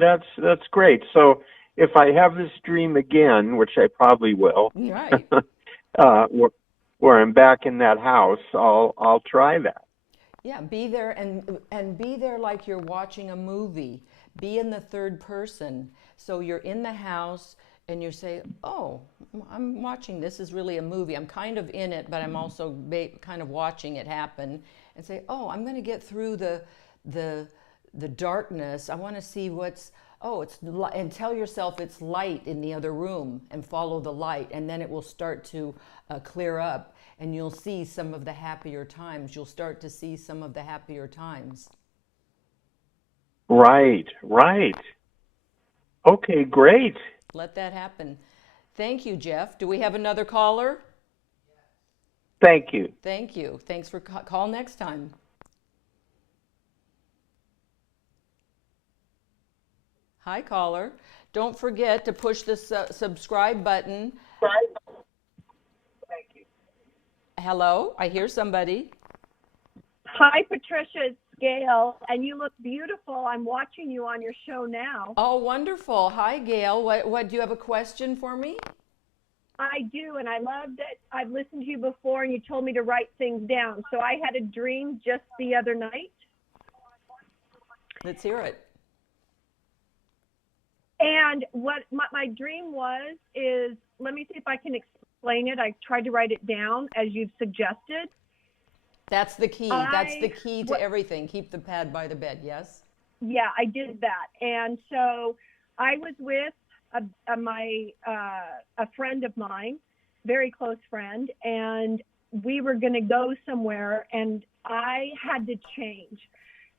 That's great. So if I have this dream again, which I probably will, Right. where, where I'm back in that house, I'll try that. Yeah, be there and be there like you're watching a movie. Be in the third person. So you're in the house and you say, "Oh, I'm watching. This is really a movie. I'm kind of in it, but I'm also kind of watching it happen." And say, "Oh, I'm going to get through the the darkness. I want to see what's and tell yourself it's light in the other room and follow the light, and then it will start to clear up, and you'll see some of the happier times. You'll start to see some of the happier times. Right, right. Okay, great. Let that happen. Thank you, Jeff. Do we have another caller? Thank you. Thank you. Thanks for call next time. Hi, caller. Don't forget to push the subscribe button. Hello, I hear somebody. Hi, Patricia. It's Gail, and you look beautiful. I'm watching you on your show now. Oh, wonderful. Hi, Gail. What do you have a question for me? I do, and I love that I've listened to you before, and you told me to write things down. So I had a dream just the other night, Let's hear it. and what my dream was is, let me see if I can explain it. I tried to write it down as you've suggested. That's the key. That's the I key to what everything. Keep the pad by the bed. Yes. Yeah, I did that. And so I was with a friend of mine, very close friend, and we were going to go somewhere, and I had to change.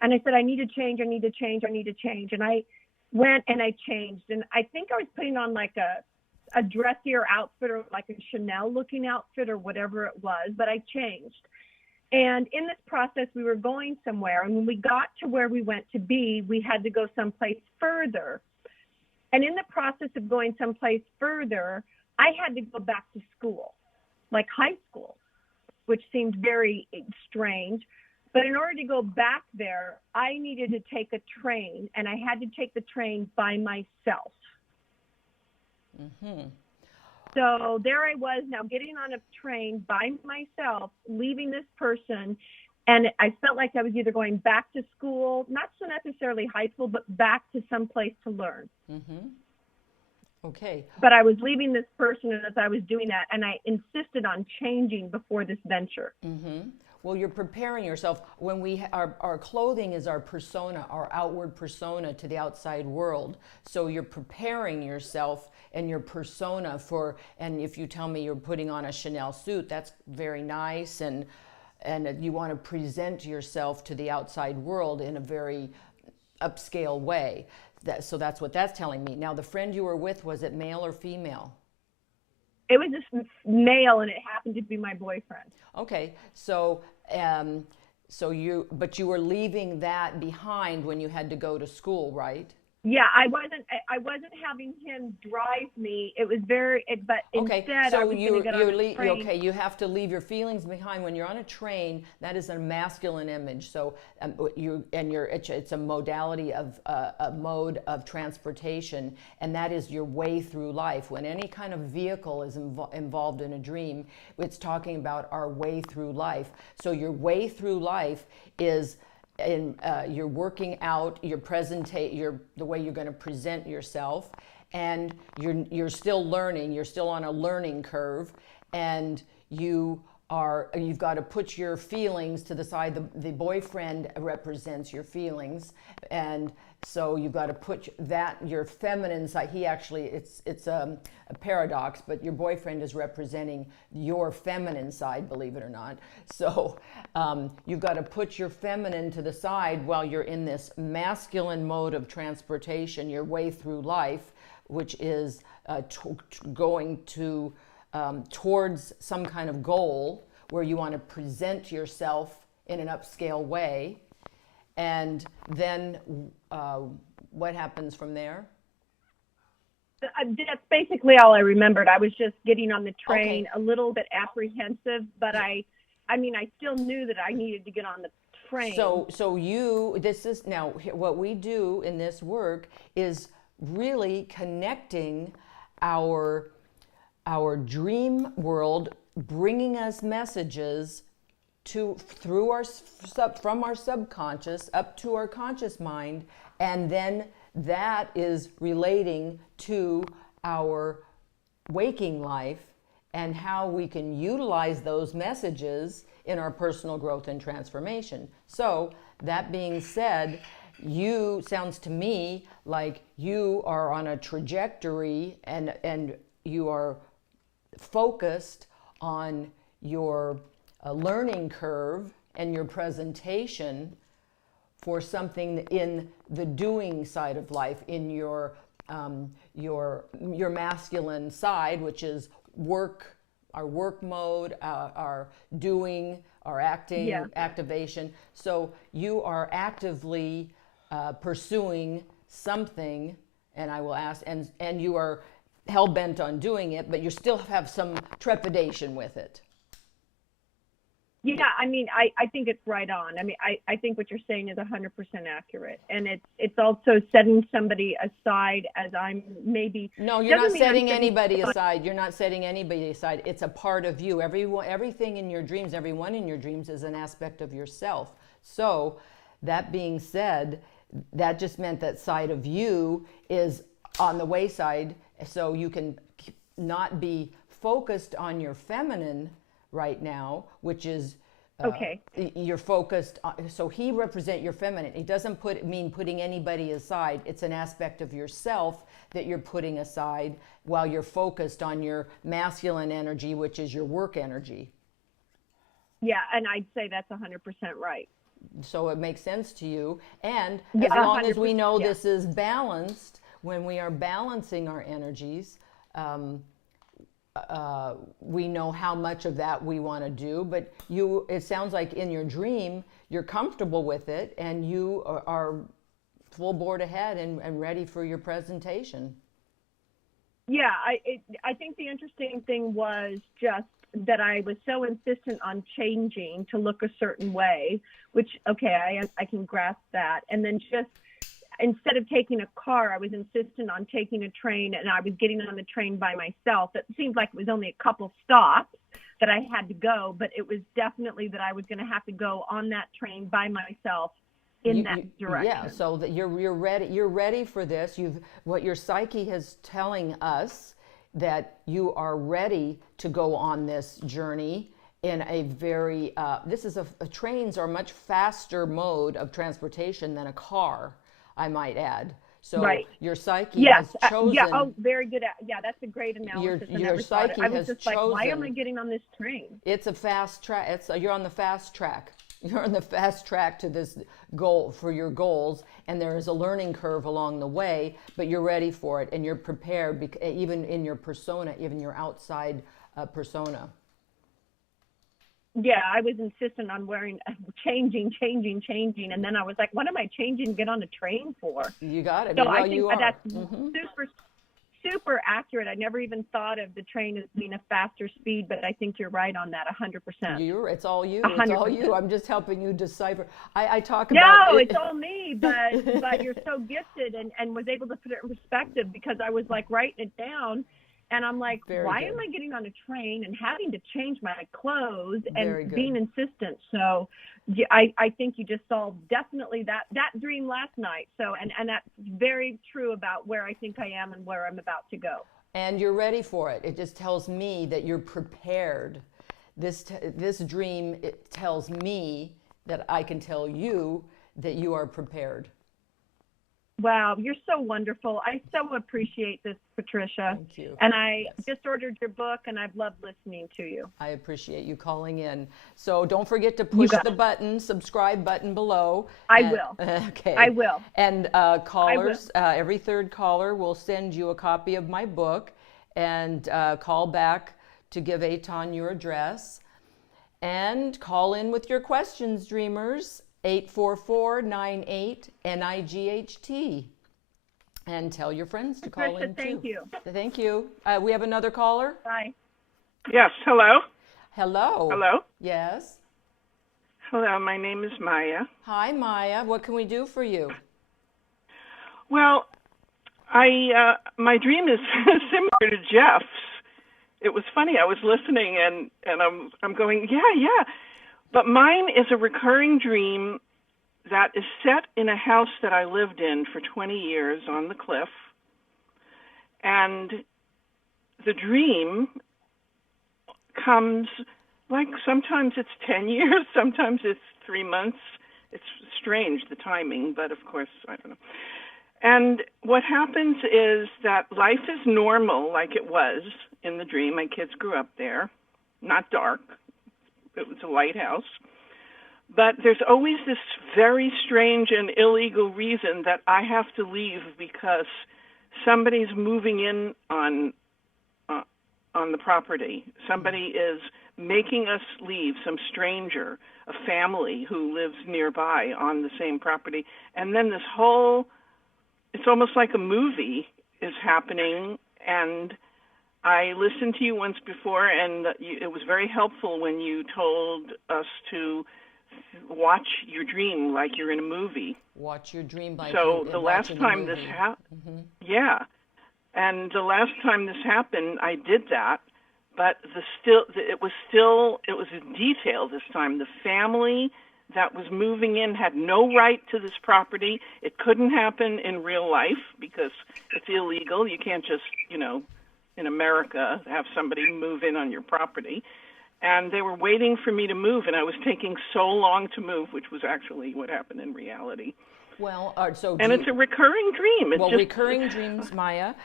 And I said, I need to change, I need to change, I need to change. And I went and I changed. And I think I was putting on like a dressier outfit or like a Chanel looking outfit or whatever it was, but I changed. And in this process, we were going somewhere. And when we got to where we went to be, we had to go someplace further. And in the process of going someplace further, I had to go back to school, like high school, which seemed very strange. But in order to go back there, I needed to take a train, and I had to take the train by myself. Mm-hmm. So there I was now getting on a train by myself, leaving this person, and I felt like I was either going back to school, not so necessarily high school, but back to some place to learn. Mm-hmm. Okay. But I was leaving this person, and as I was doing that, and I insisted on changing before this venture. Mm-hmm. Well, you're preparing yourself. When our clothing is our persona, our outward persona to the outside world. So you're preparing yourself and your persona for. And if you tell me you're putting on a Chanel suit, that's very nice, and you want to present yourself to the outside world in a very upscale way. So that's what that's telling me. Now, the friend you were with, was it male or female? It was this male, and it happened to be my boyfriend. Okay, but you were leaving that behind when you had to go to school, right? Yeah, I wasn't having him drive me. It was but Okay, instead I so was going to get on a train. okay, you have to leave your feelings behind when you're on a train. That is a masculine image. So it's a modality of a mode of transportation, and that is your way through life. When any kind of vehicle is involved in a dream, it's talking about our way through life. So your way through life is you're working out the way you're going to present yourself, and you're still learning. You're still on a learning curve, and you've got to put your feelings to the side. The boyfriend represents your feelings, and so you've got to put your feminine side. It's a paradox, but your boyfriend is representing your feminine side, believe it or not. So you've got to put your feminine to the side while you're in this masculine mode of transportation, your way through life, which is going to towards some kind of goal where you want to present yourself in an upscale way. And then what happens from there? That's basically all I remembered. I was just getting on the train, Okay. a little bit apprehensive, but I still knew that I needed to get on the train. This is now what we do in this work is really connecting our dream world, bringing us messages from our subconscious up to our conscious mind, and then that is relating to our waking life and how we can utilize those messages in our personal growth and transformation. So that being said, sounds to me like you are on a trajectory and you are focused on your learning curve and your presentation for something in the doing side of life, in your masculine side, which is work, our work mode, our doing, our acting, activation. So you are actively pursuing something, and I will ask, and you are hell-bent on doing it, but you still have some trepidation with it. Yeah, I mean, I think it's right on. I mean, I think what you're saying is 100% accurate. And it's also setting somebody aside as I'm maybe... No, you're not setting anybody aside. You're not setting anybody aside. It's a part of you. Everything in your dreams, everyone in your dreams is an aspect of yourself. So that being said, that just meant that side of you is on the wayside. So you can not be focused on your feminine right now, which is okay. You're focused on, so he represent your feminine. It doesn't mean putting anybody aside. It's an aspect of yourself that you're putting aside while you're focused on your masculine energy, which is your work energy. Yeah, and I'd say that's 100% right. So it makes sense to you. And as long as we know this is balanced, when we are balancing our energies, we know how much of that we want to do, but it sounds like in your dream you're comfortable with it and you are full board ahead and ready for your presentation. Yeah, I think the interesting thing was just that I was so insistent on changing to look a certain way, which I can grasp that, and then just instead of taking a car, I was insistent on taking a train, and I was getting on the train by myself. It seemed like it was only a couple stops that I had to go, but it was definitely that I was going to have to go on that train by myself in that direction. Yeah, so that you're ready for this. What your psyche is telling us, that you are ready to go on this journey in a very trains are a much faster mode of transportation than a car, I might add. So your psyche has chosen. Very good. That's a great analysis. Your psyche has chosen. Why am I getting on this train? It's a fast track. You're on the fast track. You're on the fast track to this goal, for your goals, and there is a learning curve along the way, but you're ready for it and you're prepared, even in your persona, even your outside persona. Yeah, I was insistent on changing, and then I was like, what am I changing to get on a train for? You got it. So I think that's super accurate. I never even thought of the train as being a faster speed, but I think you're right on that 100%. It's all you. 100%. It's all you. I'm just helping you decipher. I talk about... No, it's all me, but you're so gifted and was able to put it in perspective, because I was like writing it down. And I'm like, why am I getting on a train and having to change my clothes and being insistent? So I think you just saw definitely that dream last night. So, and that's very true about where I think I am and where I'm about to go. And you're ready for it. It just tells me that you're prepared. This dream, it tells me that I can tell you that you are prepared. Wow, you're so wonderful. I so appreciate this, Patricia. Thank you. And I just ordered your book, and I've loved listening to you. I appreciate you calling in. So don't forget to push the subscribe button below. I will. Okay. I will. And callers, every third caller will send you a copy of my book, and call back to give Eitan your address. And call in with your questions, dreamers. 844-98-NIGHT. And tell your friends to call in too. Thank you. Thank you. We have another caller. Bye. Yes, hello. Hello. Hello. Yes. Hello, my name is Maya. Hi, Maya. What can we do for you? Well, my dream is similar to Jeff's. It was funny. I was listening and I'm going, yeah. But mine is a recurring dream that is set in a house that I lived in for 20 years on the cliff. And the dream comes, like, sometimes it's 10 years, sometimes it's 3 months. It's strange, the timing, but of course, I don't know. And what happens is that life is normal, like it was in the dream. My kids grew up there, not dark. It was a lighthouse. But there's always this very strange and illegal reason that I have to leave because somebody's moving in on the property. Somebody is making us leave, some stranger, a family who lives nearby on the same property. And then this whole, it's almost like a movie is happening. And I listened to you once before, and it was very helpful when you told us to watch your dream like you're in a movie. Watch your dream like so you're the last time this happened, yeah. And the last time this happened, I did that, but it was in detail this time. The family that was moving in had no right to this property. It couldn't happen in real life because it's illegal. You can't just, in America, have somebody move in on your property. And they were waiting for me to move, and I was taking so long to move, which was actually what happened in reality. Well, it's a recurring dream. Recurring dreams, Maya,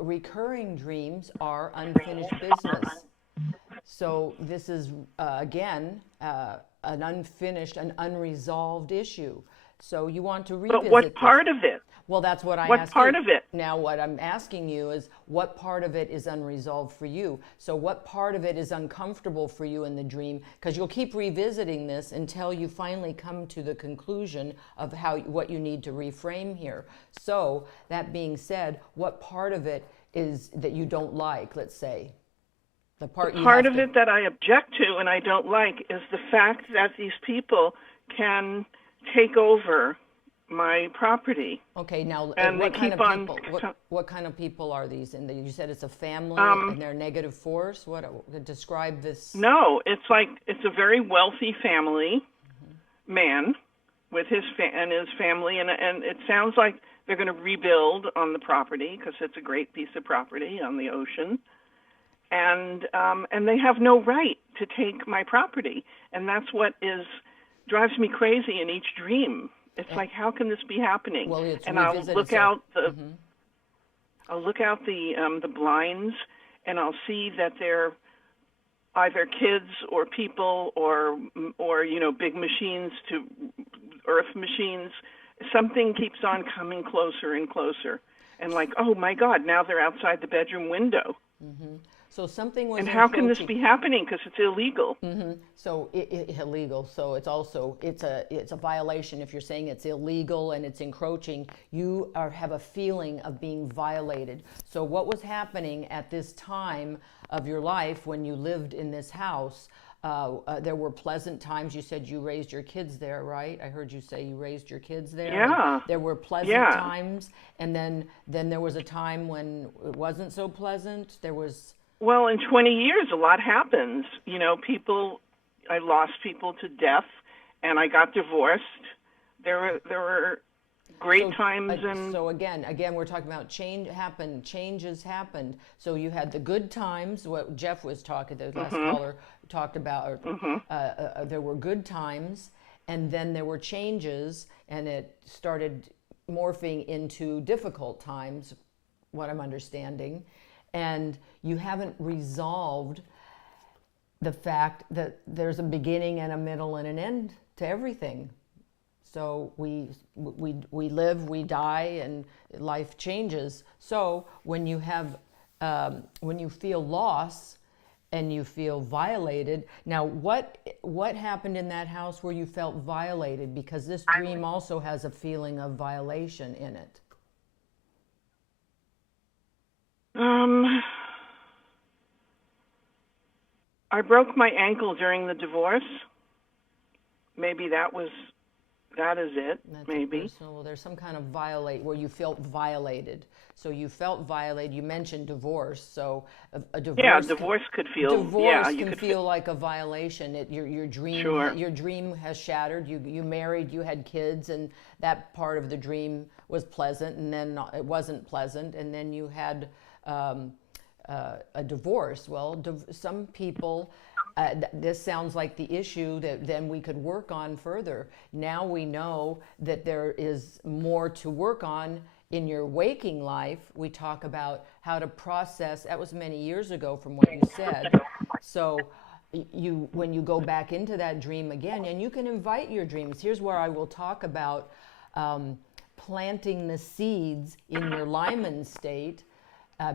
recurring dreams are unfinished business. So this is, again, an unfinished, an unresolved issue. So you want to revisit But what part of it? Well, that's what I asked you. What part of it? Now, what I'm asking you is what part of it is unresolved for you? So what part of it is uncomfortable for you in the dream? Because you'll keep revisiting this until you finally come to the conclusion of what you need to reframe here. So that being said, what part of it is that you don't like, let's say? The part of it that I object to and I don't like is the fact that these people can take over my property. Okay, now and what kind of people? on what kind of people are these? And you said it's a family, and they're negative force. What describe this? No, it's a very wealthy family, man, with his family, and it sounds like they're going to rebuild on the property because it's a great piece of property on the ocean, and they have no right to take my property, and that's what drives me crazy in each dream. It's like, how can this be happening? Well, it's and I'll look out the blinds, and I'll see that they're either kids or people or big machines to earth machines. Something keeps on coming closer and closer, and like, oh my God, now they're outside the bedroom window. Mm-hmm. So something was. And how can this be happening? Because it's illegal. Mm-hmm. So illegal. So it's a violation. If you're saying it's illegal and it's encroaching, you have a feeling of being violated. So what was happening at this time of your life when you lived in this house? There were pleasant times. You said you raised your kids there, right? I heard you say you raised your kids there. Yeah. There were pleasant times, and then there was a time when it wasn't so pleasant. There was. Well, in 20 years, a lot happens. I lost people to death, and I got divorced. There were great times. So again, we're talking about changes happened. So you had the good times, what Jeff was talking, the last caller talked about, there were good times, and then there were changes, and it started morphing into difficult times, what I'm understanding. And you haven't resolved the fact that there's a beginning and a middle and an end to everything. So we live, we die, and life changes. So when you feel loss and you feel violated, now what happened in that house where you felt violated? Because this dream also has a feeling of violation in it. I broke my ankle during the divorce, maybe that is it. That's maybe. personal. Well, there's some kind of where you felt violated. So you felt violated. You mentioned divorce. So a divorce. Yeah, divorce could feel. Divorce you can could feel like a violation. Your dream. Sure. Your dream has shattered. You married. You had kids, and that part of the dream was pleasant, and then it wasn't pleasant, and then you had a divorce. Well, some people. This sounds like the issue that then we could work on further. Now we know that there is more to work on in your waking life. We talk about how to process. That was many years ago from what you said. So when you go back into that dream again, and you can invite your dreams. Here's where I will talk about planting the seeds in your Lyman state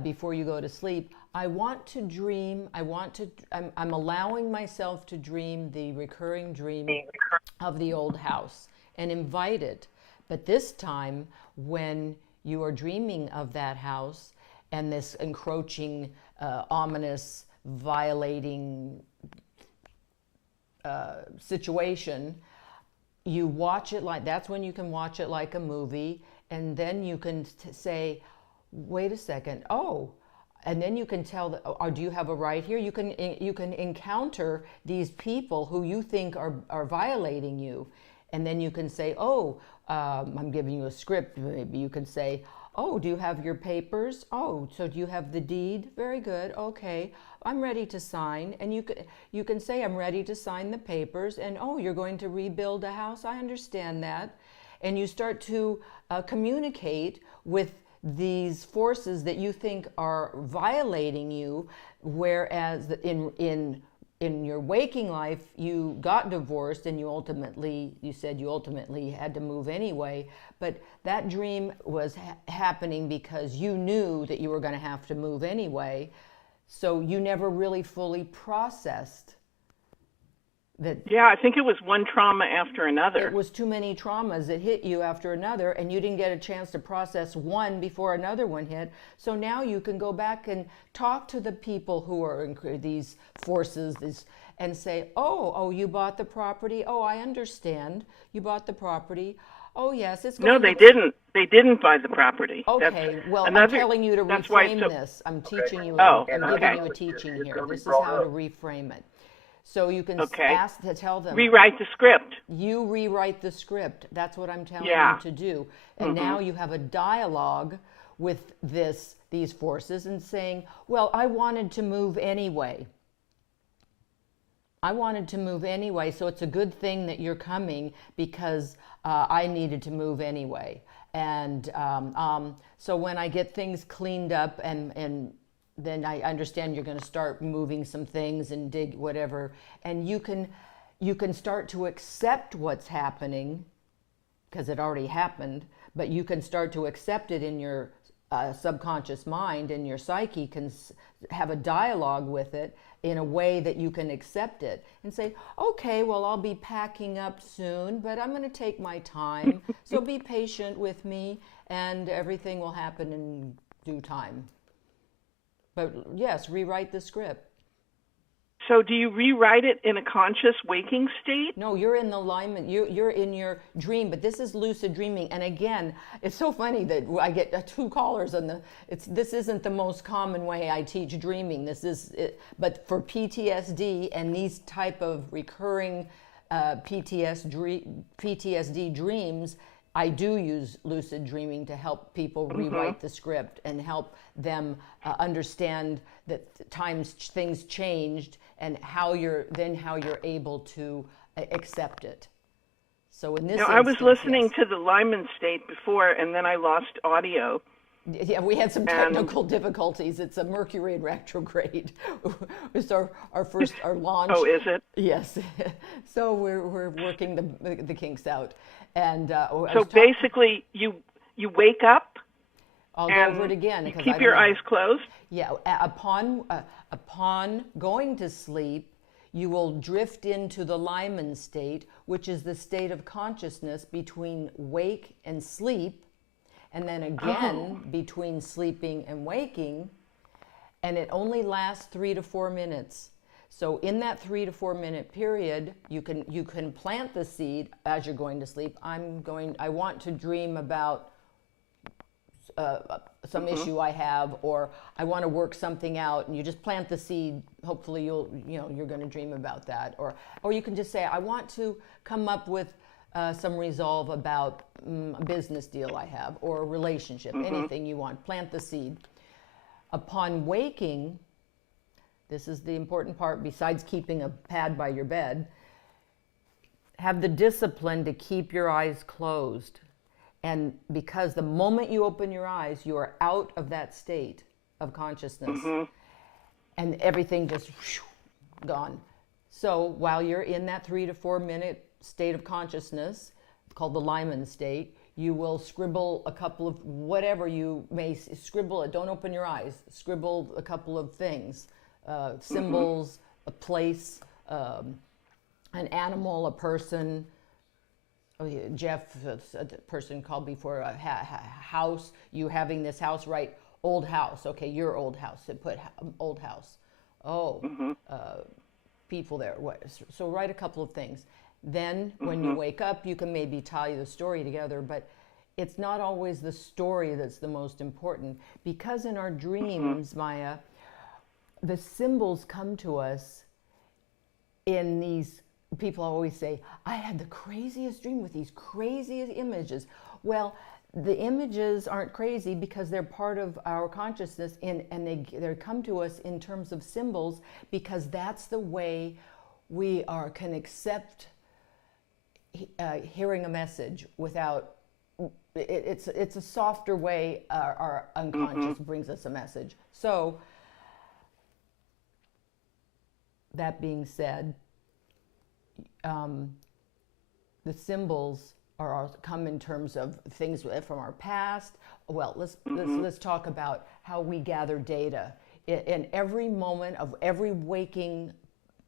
before you go to sleep. I want to dream. I'm allowing myself to dream the recurring dream of the old house and invite it. But this time, when you are dreaming of that house and this encroaching, ominous, violating situation, you watch it that's when you can watch it like a movie, and then you can say, wait a second, and then you can tell, or do you have a right here? You can encounter these people who you think are violating you, and then you can say, I'm giving you a script. Maybe you can say, do you have your papers? So do you have the deed? Very good. Okay, I'm ready to sign. And you can say, I'm ready to sign the papers. And you're going to rebuild a house. I understand that. And you start to communicate with these forces that you think are violating you, whereas in your waking life you got divorced and you said you ultimately had to move anyway, but that dream was happening because you knew that you were going to have to move anyway, so you never really fully processed that. Yeah, I think it was one trauma after another. It was too many traumas that hit you after another, and you didn't get a chance to process one before another one hit. So now you can go back and talk to the people who are in these forces, and say, you bought the property? I understand. You bought the property. Yes, it's going. No, they didn't. They didn't buy the property. Okay, I'm telling you to reframe this. I'm teaching you. I'm giving you a teaching here. This is how to reframe it. So you can ask to tell them. Rewrite the script. You rewrite the script. That's what I'm telling you to do. And now you have a dialogue with these forces and saying, well, I wanted to move anyway. So it's a good thing that you're coming because I needed to move anyway. And so when I get things cleaned up and then I understand you're going to start moving some things and dig whatever, and you can start to accept what's happening because it already happened, but you can start to accept it in your subconscious mind, and your psyche can have a dialogue with it in a way that you can accept it and say, okay, well, I'll be packing up soon, but I'm going to take my time, so be patient with me and everything will happen in due time. But yes, rewrite the script. So do you rewrite it in a conscious waking state? No, you're in the alignment. You're in your dream, but this is lucid dreaming. And again, it's so funny that I get 2 callers on this isn't the most common way I teach dreaming. But for PTSD and these type of recurring PTSD dreams, I do use lucid dreaming to help people rewrite the script and help them understand that things changed and how you're able to accept it. So in this instance, I was listening to the Lyman state before, and then I lost audio. Yeah, we had some technical difficulties. It's a Mercury in retrograde. It's our launch. Oh, is it? Yes. So we're working the kinks out, and so basically, you wake up. I'll go over it again. You keep your eyes closed. Yeah. Upon going to sleep, you will drift into the Lyman state, which is the state of consciousness between wake and sleep. And then again, between sleeping and waking, and it only lasts 3 to 4 minutes. So in that 3 to 4 minute period, you can plant the seed as you're going to sleep. I want to dream about some issue I have, or I want to work something out, and you just plant the seed. Hopefully you're going to dream about that. Or you can just say, I want to come up with some resolve about a business deal I have, or a relationship, anything you want. Plant the seed. Upon waking, this is the important part, besides keeping a pad by your bed, have the discipline to keep your eyes closed. And because the moment you open your eyes, you are out of that state of consciousness, and everything just gone. So while you're in that 3 to 4 minute state of consciousness, called the Lyman state, you will scribble a couple of whatever you may scribble. Don't open your eyes. Scribble a couple of things, symbols, a place, an animal, a person. Oh, yeah, Jeff, a person called before, a house. You having this house, right? Old house. Okay, your old house. So put old house. Oh, people there. What? So write a couple of things. Then when you wake up, you can maybe tie the story together, but it's not always the story that's the most important, because in our dreams, Maya, the symbols come to us in these. People always say, I had the craziest dream with these craziest images. Well, the images aren't crazy because they're part of our consciousness, and they come to us in terms of symbols, because that's the way we can accept hearing a message without, it's a softer way our unconscious brings us a message. So, that being said, the symbols come in terms of things from our past. Well, let's talk about how we gather data. In every moment of every waking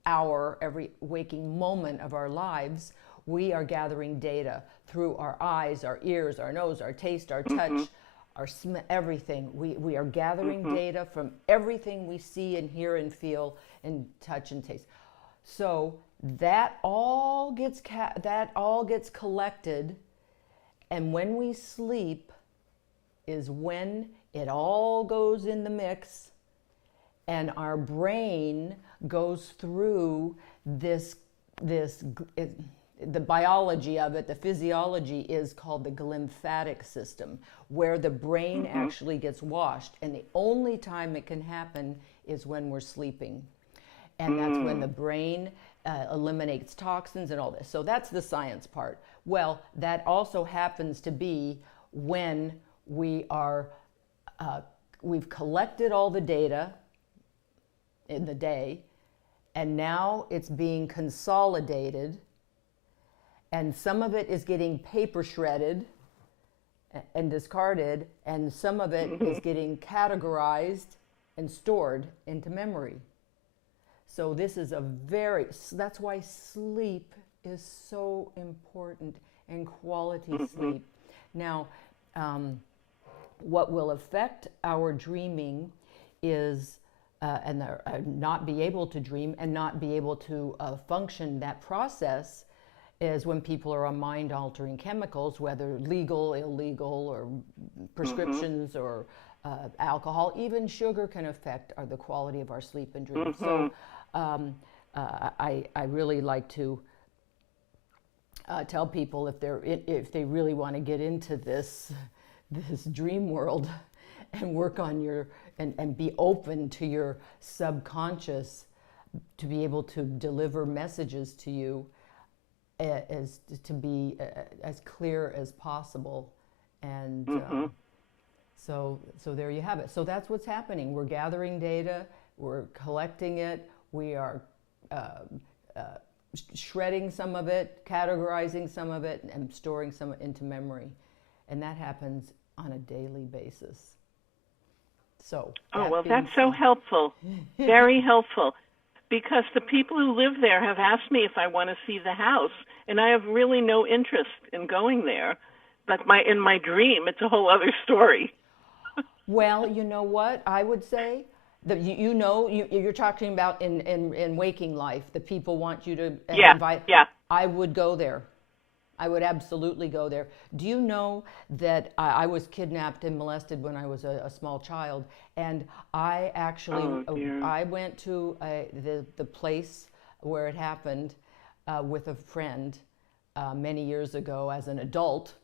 hour, every waking moment of our lives, we are gathering data through our eyes, our ears, our nose, our taste, our touch, our everything. We are gathering data from everything we see and hear and feel and touch and taste. So that all gets collected, and when we sleep is when it all goes in the mix, and our brain goes through the biology of it, the physiology is called the glymphatic system, where the brain actually gets washed, and the only time it can happen is when we're sleeping. And that's when the brain eliminates toxins and all this. So that's the science part. Well, that also happens to be when we've collected all the data in the day, and now it's being consolidated, and some of it is getting paper shredded and discarded, and some of it is getting categorized and stored into memory. So this is that's why sleep is so important, and quality sleep. Now, what will affect our dreaming is, not be able to dream and not be able to function that process, is when people are on mind-altering chemicals, whether legal, illegal, or prescriptions, or alcohol. Even sugar can affect the quality of our sleep and dream. So I really like to tell people, if they really want to get into this dream world and work on and be open to your subconscious, to be able to deliver messages to you, as to be as clear as possible. And so there you have it. So that's what's happening. We're gathering data, we're collecting it, we are shredding some of it, categorizing some of it, and storing some into memory. And that happens on a daily basis. So. That's so helpful. Very helpful. Because the people who live there have asked me if I want to see the house, and I have really no interest in going there. But in my dream, it's a whole other story. Well, you know what I would say? You're talking about in waking life, the people want you to Yeah, invite. yeah. I would go there. I would absolutely go there. Do you know that I was kidnapped and molested when I was a small child, and I actually Oh, dear. I went to the place where it happened with a friend many years ago as an adult,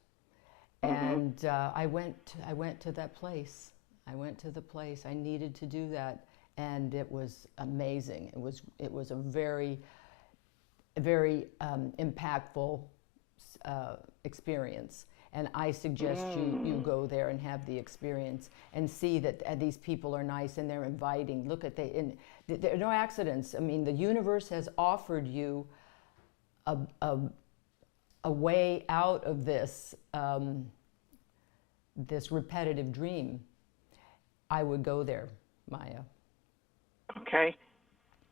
and I went to that place. I went to the place. I needed to do that, and it was amazing. It was a very impactful experience. And I suggest you go there and have the experience and see that these people are nice and they're inviting. Look at there are no accidents. I mean, the universe has offered you a way out of this this repetitive dream. I would go there, Maya. Okay,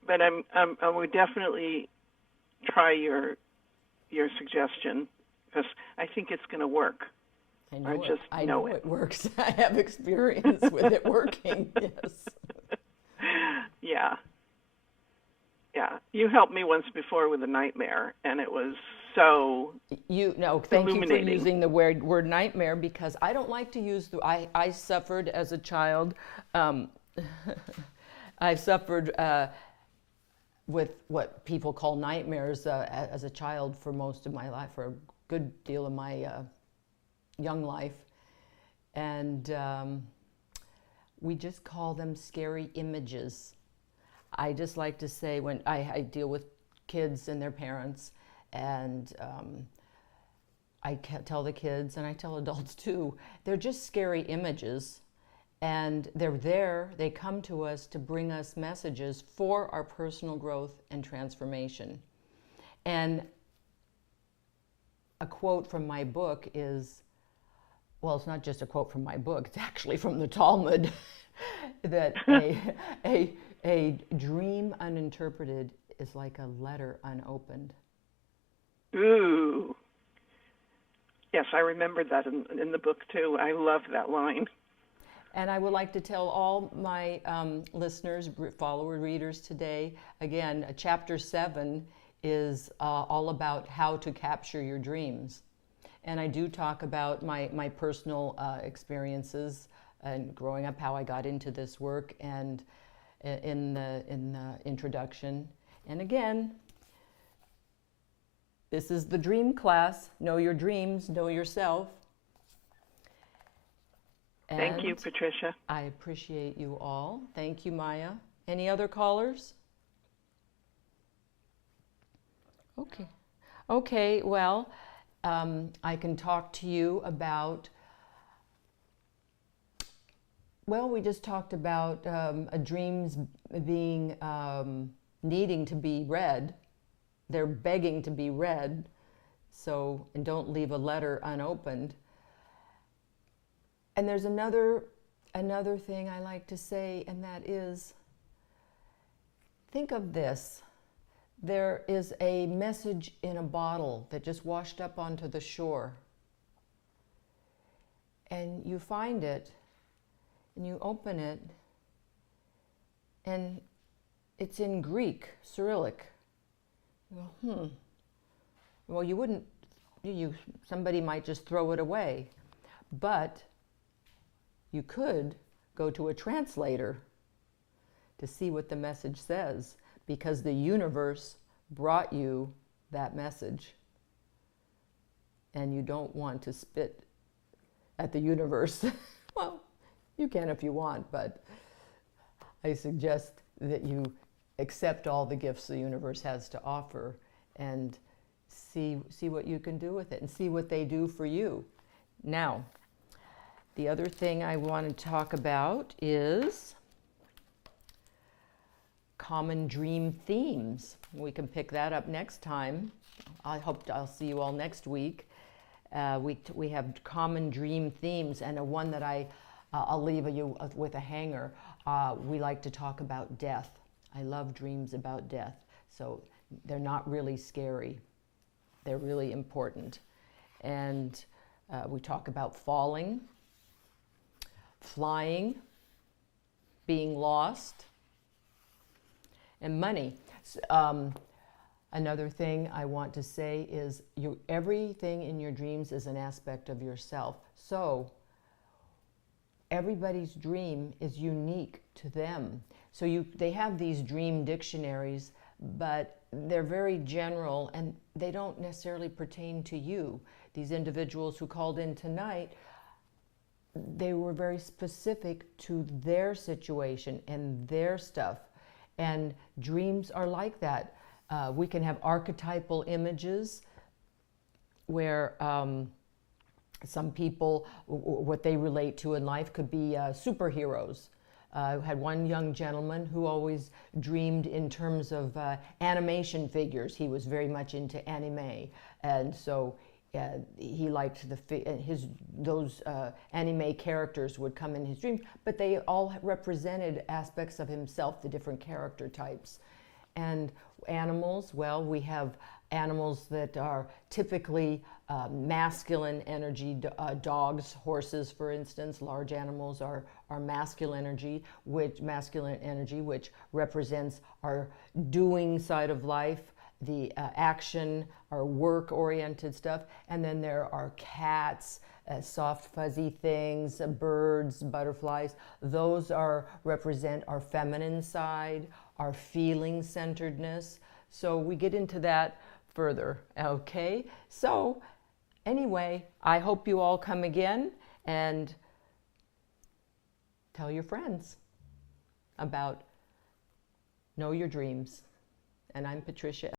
but I would definitely try your suggestion because I think it's going to work. I know it works. I have experience with it working. Yes. Yeah. Yeah. You helped me once before with a nightmare, and it was so Thank you for using the word nightmare, because I don't like to use I suffered as a child. I suffered with what people call nightmares as a child for most of my life, for a good deal of my young life. And we just call them scary images. I just like to say, when I deal with kids and their parents, and I tell the kids, and I tell adults too, they're just scary images. And they come to us to bring us messages for our personal growth and transformation. And a quote from my book is, well, it's not just a quote from my book, it's actually from the Talmud, that a dream uninterpreted is like a letter unopened. Ooh. Yes, I remembered that in the book too. I love that line. And I would like to tell all my listeners, readers today, again, chapter 7 is all about how to capture your dreams. And I do talk about my personal experiences and growing up, how I got into this work, and in the introduction. And again, this is the dream class. Know your dreams, know yourself. Thank you, Patricia. I appreciate you all. Thank you, Maya. Any other callers? Okay, well, I can talk to you about, we just talked about dreams being, needing to be read. They're begging to be read. So, and don't leave a letter unopened. And there's another thing I like to say, and that is, think of this. There is a message in a bottle that just washed up onto the shore. And you find it, and you open it, and it's in Greek, Cyrillic. You go, Well, you wouldn't, somebody might just throw it away. But you could go to a translator to see what the message says, because the universe brought you that message. And you don't want to spit at the universe. Well, you can if you want, but I suggest that you accept all the gifts the universe has to offer and see what you can do with it and see what they do for you. Now, the other thing I want to talk about is common dream themes. We can pick that up next time. I hope I'll see you all next week. We have common dream themes, and one that I'll leave you with a hanger. We like to talk about death. I love dreams about death. So they're not really scary. They're really important. And we talk about falling, flying, being lost, and money. Another thing I want to say is everything in your dreams is an aspect of yourself. So everybody's dream is unique to them. So they have these dream dictionaries, but they're very general and they don't necessarily pertain to you. These individuals who called in tonight, they were very specific to their situation and their stuff. And dreams are like that. We can have archetypal images where some people, what they relate to in life could be superheroes. I had one young gentleman who always dreamed in terms of animation figures. He was very much into anime, and so he liked those anime characters would come in his dream, but they all represented aspects of himself, the different character types. And animals, well, we have animals that are typically masculine energy, dogs, horses, for instance. Large animals are masculine energy, which represents our doing side of life, the action, our work-oriented stuff. And then there are cats, soft, fuzzy things, birds, butterflies. Those represent our feminine side, our feeling-centeredness. So we get into that further, okay? So anyway, I hope you all come again and tell your friends about Know Your Dreams. And I'm Patricia.